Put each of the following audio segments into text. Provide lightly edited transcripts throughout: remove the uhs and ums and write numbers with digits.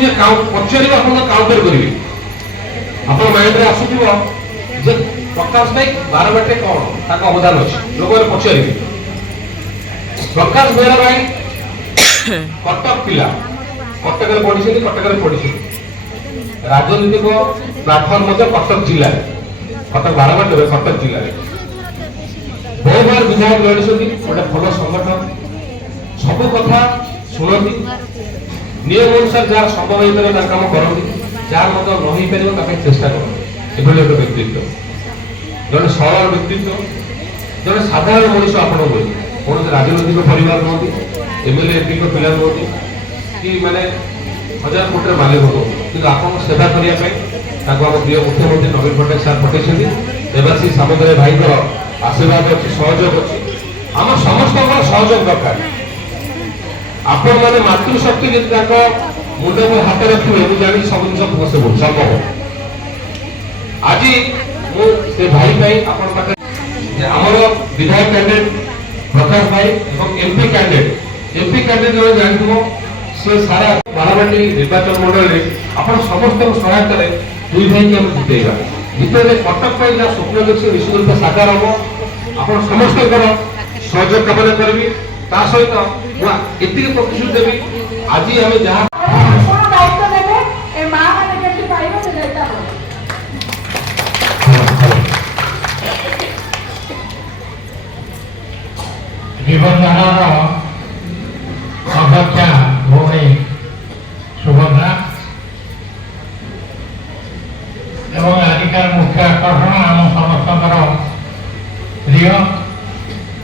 जे पचारे आपण काउंटर करेंगे आप माइंड में आसुव जे प्रकाश भाई बारबाटे कौन ताक अवदान अच्छे लोक पचारे प्रकाश बेहरा भाई कटक पिला कटक पढ़ी कटक पढ़ी राजनीतिक प्लाटफर्म कटक जिले कटक बारबाटे कटक जिले बहु बार विधायक लड़ी गोटे भल संगठन सब कथा शुणती नियम अनुसार जहाँ संभव हो पारे कम करती जहाँ न हो पार चेष्टा करते गोटे व्यक्तित्व जड़े सरल व्यक्तित्व जड़े साधारण मनीष आपण कौन राजनैतिक परिवार नुहति एमएलए एमपी पिला नुहति कि माने 1000 कोटी मालिक हो कि आपन सेवा करने आम प्रिय मुख्यमंत्री नवीन पट्टनायक सार पठे देवाशी सामग्री भाई आशीर्वाद अच्छी सहयोग अच्छी आम समस्त सहयोग दरकार आपण मैंने मातृशक्ति मुंड में हाथ रखिए मुझे जानी सब जिन पॉसिबल संभव आज मुझे भाई आमर विधायक कैंडिडेट प्रकाश भाई और एमपी कैंडिडेट जो जानव से सारा बारबाटी निर्वाचन मंडल में आप समस्त सहायता दुई भाई की जितेगा जितने कटक जहाँ स्वप्न देखिए निश्चित साकार हम आप समस्त सहयोग कामना करी सहित मुझे प्रतिश्रुति देवी आज आम जहाँ जीवनधारार अध्यक्षा भौणी सुभद्रा एवं आजिकार मुख्य आकर्षण आम समस्त प्रिय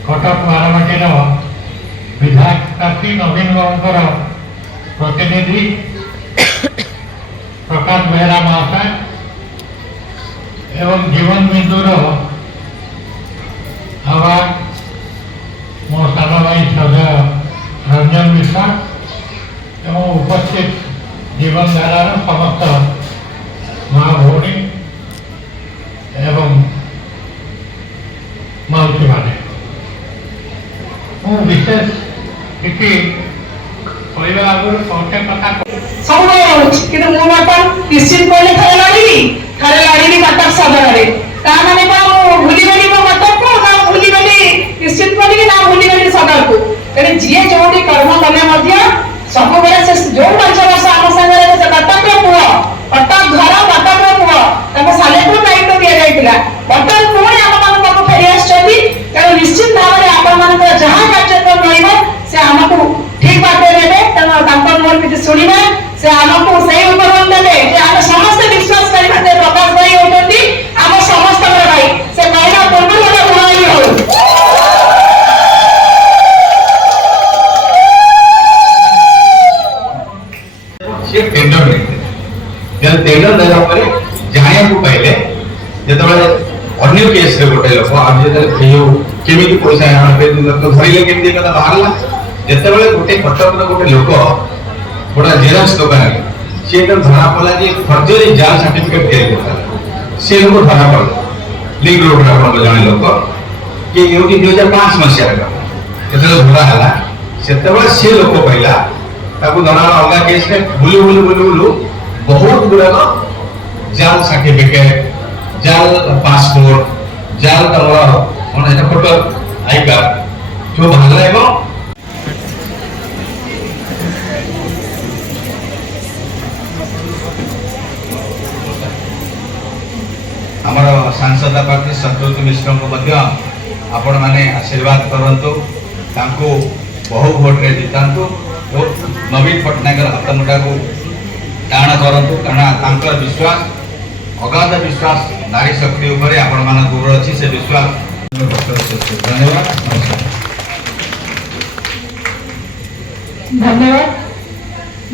कटक बारबाटीर विधायक प्रार्थी नवीन बाबूर प्रतिनिधि प्रकाश बेहरा महाशय एवं जीवन बिंदुर आवाज मो सान भाई श्रद्धेय रंजन विश्वास एवं उपस्थित जीवनधारार समस्त माँ भौणी एवं माउसी माने विशेष किसी कहवा आगुरी बहुते कथा सब कि निश्चित कहले थे लाड़ी कटक सदर में भूलिबेनी मो कटक को ना भूलिबेनी निश्चित पड़ी ना भूलिबेनी सदर को तेरे जीए जोटी कर्म कले सब बेले से जो 5 वर्ष आम संगे से कटक पुओ कटक घर कटक पुओ सालेपुर दायित्व दि जाइतिला बर्तमान पुणी आम मान फेरी आछथि तेणु निश्चित भाव में आपण जहाँ कार्यक्रम रहिबो से आमको ठीक बाटे देबे तेणु तांकर मोर किछि सुनिबे से आमको सही उपक्रम देबे जे आम समस्त विश्वास करिबा जे प्रकाश भाई होतंती आम समस्त भाई से कहना पूर्व गोटे बुलाई हो से टेंडर लेते जब टेंडर देला परे जाया को पहले जेतबे अन्य केस रे गोटे लोक आज जेतबे खियो केमिति पैसा आन पे तो धरिले केमिति कथा बाहरला जेतबे गोटे कटक रो गोटे लोक गोटा जेरक्स दुकान से तो धरा पड़ा जे फर्जरी जाल सर्टिफिकेट के करता से लोक धरा पड़ा लिंक रोड रा को जाने लोक कि योगी 2005 मसिया रे जेतबे धरा हला सेतबे से लोक पहिला ताकू धरा अलगा केस रे बुलु बहुत गुड़ाक जाल सर्टिफिकेट जाल पासपोर्ट जाल तमर फोटो आई कार्ड जो बाहर आमर सांसद प्रार्थी संतोष मिश्र को आपण माने आशीर्वाद करंतु तांको बहु भोट रे जितांतु और नवीन पट्टनायक हाथ मुठा को टाण करंतु कारण विश्वास अगाध विश्वास नारी शक्ति उपरे आपण मान दूर अछि से विश्वास धन्यवाद धन्यवाद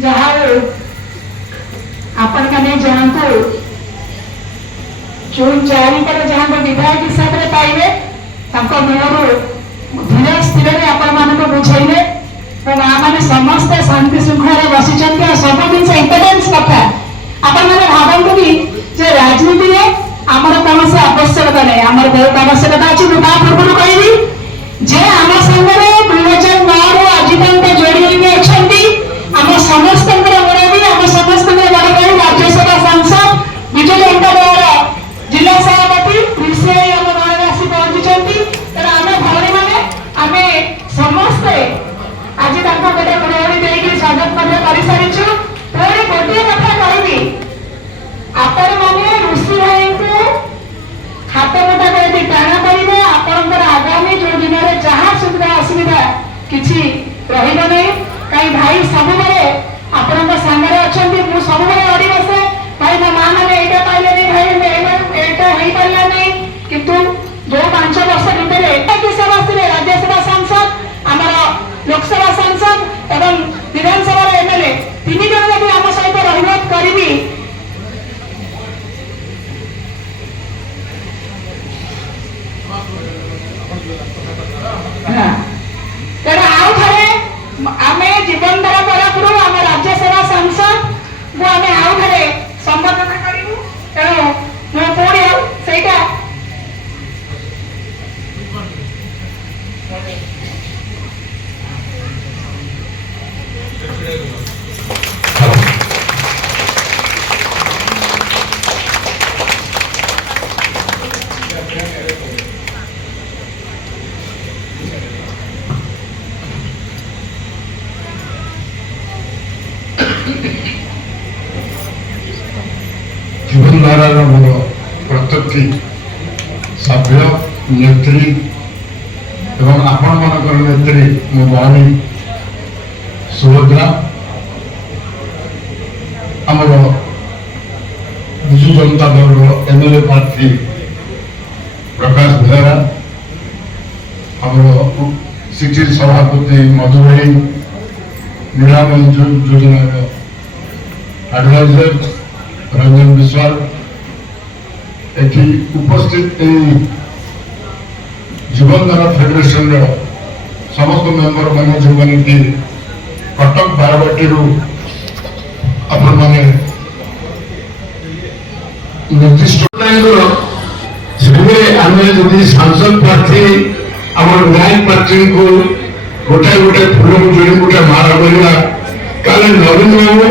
जहाँ आपण माने जहाँ को जून 4 पर जहाँ को विधायक हिसाब से पाइबे तांको मोर धीरे स्थिर रे आपण मान को बुझाइबे तो मां माने समस्त शांति शृंखला बसी सब दिन इम्पोर्टेंस कथा आपण माने भावंतु कि जे राजनीति में आमर कौन से आवश्यकता नहीं आमर बहुत आवश्यकता अच्छी मुझे पूर्व कहबी जे आम संगे 2009 आज तक जोड़ी अच्छा आम समस्त मुरबी आम सब ମୁଁ ସବୁବେଳେ ଅଡ଼ି ବସେ ଭାଇ ମୋ ମା ମାନେ ଏଇଟା ପାଇଲେନି ଭାଇ ଏଇଟା ହେଇପାରିଲା ନାହିଁ କିନ୍ତୁ ଯୋଉ 5 ବର୍ଷ ଭିତରେ ଏକାକି ସେ ବସିଲେ ରାଜ୍ୟସଭା ସାଂସଦ ଆମର ଲୋକସଭା ସାଂସଦ ଏବଂ ବିଧାନସଭାର ଏମଏଲଏ 3 ଜଣ ଯଦି ଆମ ସହିତ ରହିବ କରିବି ତେଣୁ ଆଉ ଥରେ ଆମେ ଜୀବନଧାରା ତରଫରୁ ଆମ ରାଜ୍ୟସଭା ସାଂସଦକୁ ଆମେ ଆଉ ଥରେ ସମ୍ବୋଧନ କରିବୁ। ତେଣୁ ମୁଁ ପୁଣି ସେଇଟା जीवनधारार मोर प्रत्येकटी सभ्य नेत्री एवं आपण मानकर नेत्री मो भौणी सुभद्रा आमर विजु जनता दल एमएलए प्रार्थी प्रकाश बेहेरा आमर सिटी सभापति मधुबाई निरामय योजना एडवाइजर रंजन विश्वाल एटी उपस्थित जीवनधारा फेडरेशन समस्त मेंबर मैंने जो मैंने कटक बारवाटी आपण मैंने निर्दिष्ट सांसद प्रार्थी आम न्यायिक प्रार्थी को गोटे गोटे फूल को जोड़ी गोटे माला करवा नवीन बाबू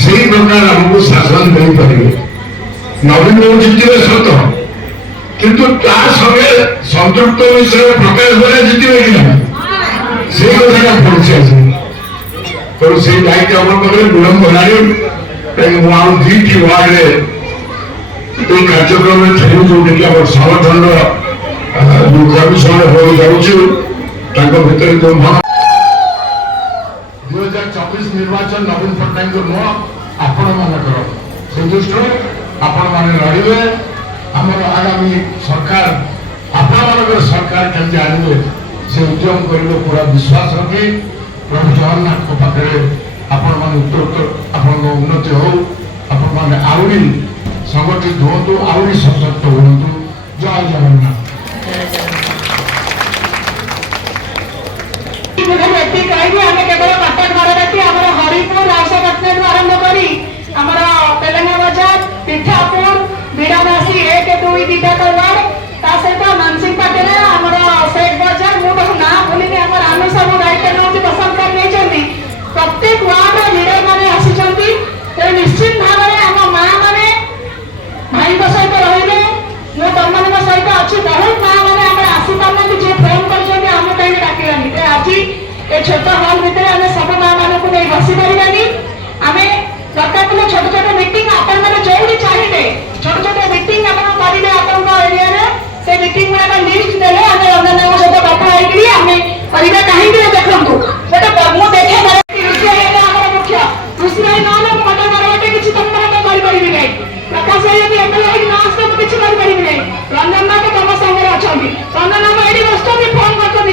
से प्रकार आमको शासन दे पारे नवीन बाबू जितने सत किंतु संगे संतृप्त विषय प्रकाश बेहरा जितने कि ना से कथा पड़ी तेणु से दायित्व आम पाखे विलंब है दुईटी वार्ड कार्यक्रम में थी जो संगठन जो कमिशन हो जाऊँ भितर जो 2024 निर्वाचन नवीन पट्टनायक नुह आपण मानकर से दृष्टि आपण मैंने लड़े आमर आगामी सरकार आपण मानकर सरकार केमती आने से उद्यम करेंगे पूरा विश्वास रखी प्रभु जगन्नाथ पाखे आपण मैंने उत्तर आपण उन्नति हो आपण मैंने आहरी संगठित हूँ आहरी सशक्त हूँ जय जगन्नाथ। केवल कटक बारवाटी हरिपुर राउसापटना आरंभ करी तेलंगा बजार तीर्थापुर बिड़ावासी 1 2 दीटाक वार्ड ता सहित मानसिंह पाटे शेख बजार मुझे ना भूलि आम सब दायित्व नौ पसंद कर प्रत्येक वार्ड लीडर मैंने आसी निश्चित भाव में आम माँ मैंने भाई सहित रे मुझे तुम मान सहित अच्छी बहुत माँ मैंने आसी पार्ना जी फोन कर कहीं डाकिलानी आज ये छोट हॉल भितर आम सब माँ मान को नहीं बसी पारानी आम दरकार पड़े छोट छोट मीटिंग आपण मैंने जो भी चाहिए छोट छोट मीटिंग करेंगे आपण एरिया से मीटिंग गुड़ा लिस्ट देले आम रंजन सहित कथा कहीं कहीं देखु गोटे मुझे देखे कृषि मुख्य कृषि भाई ना कटक बारवाटी किसी तुम करें ना प्रकाश भाई यदि एमएलए ना आसते तो किसी करें ना रंजन ना तो तुम संगे अच्छा रंजन ना ये बस फोन कर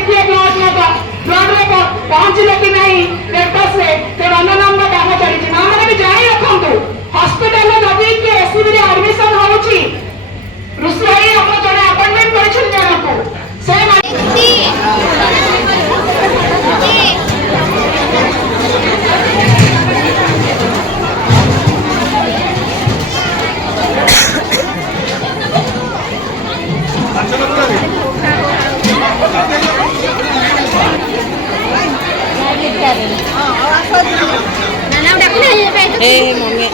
ब्लड में पहुंचले कि नहीं नेटवर्क से रंजन नाम काम चली माँ मैंने भी जानी रखु हॉस्पिटल में नदी के एससीबी एडमिशन होची ऋषि भाई आप जड़े अपॉइंटमेंट कर मम्मी